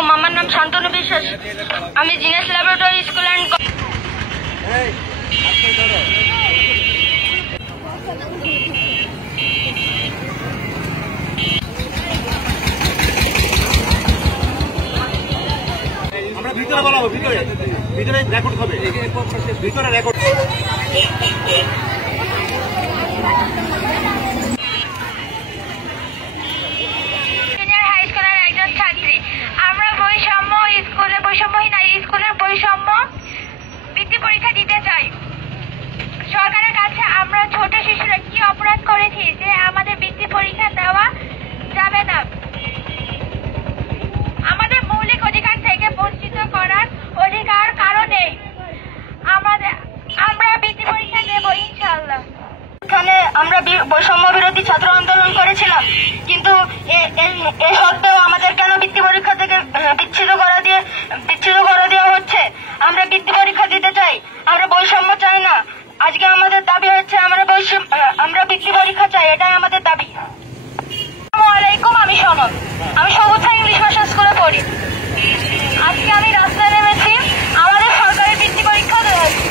আলাইকুম, আমার নাম শান্তনু বিশ্বাস। আমি জিনেস ল্যাবরেটরি স্কুল অ্যান্ড আমরা ভিতরে বলাবো, ভিতরে রেকর্ড হবে, ভিতরে রেকর্ড। বৃত্তি পরীক্ষা দিতে চাই। সরকারের কাছে আমরা ছোট শিশুরা কি অপরাধ করেছি যে আমাদের বৃত্তি পরীক্ষা দেওয়া যাবে না? আমাদের মৌলিক অধিকার থেকে বঞ্চিত করার অধিকার কারো নেই। আমরা বৃত্তি পরীক্ষা দেব ইনশাআল্লাহ। এখানে আমরা বৈষম্য বিরোধী ছাত্র আন্দোলন করেছিলাম, কিন্তু এ সত্ত্বেও আমাদের কেন বৃত্তি পরীক্ষা থেকে বিচ্ছিন্ন করে দেওয়া হচ্ছে? আমরা বৃত্তি পরীক্ষা দিতে চাই, আমরা বৈষম্য চাই না। আজকে আমাদের দাবি হচ্ছে আমরা বৃত্তি পরীক্ষা চাই, এটাই আমাদের দাবি। আসসালামু আলাইকুম, আমি সনদ, আমি সবুজ ইংলিশ ভাষা স্কুলে পড়ি। আজকে আমি রাস্তায় নেমেছি, আমাদের সরকারের বৃত্তি পরীক্ষা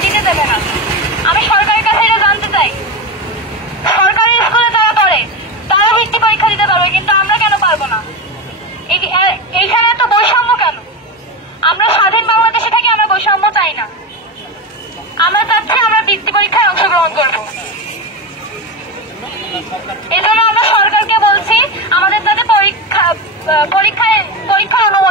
দিতে দেবে না। আমি সরকারের কাছে এটা জানতে চাই, সরকারি স্কুলে যারা পড়ে তারা বৃত্তি পরীক্ষা দিতে পারবে, কিন্তু আমরা কেন পারবো না? এইখানে তো বৈষম্য কেন? আমরা স্বাধীন বাংলাদেশে থাকি, আমরা বৈষম্য চাই না। আমরা চাচ্ছি আমরা বৃত্তি পরীক্ষায় অংশগ্রহণ করব। এজন্য আমরা সরকারকে বলছি আমাদের যাতে পরীক্ষার অনুমতি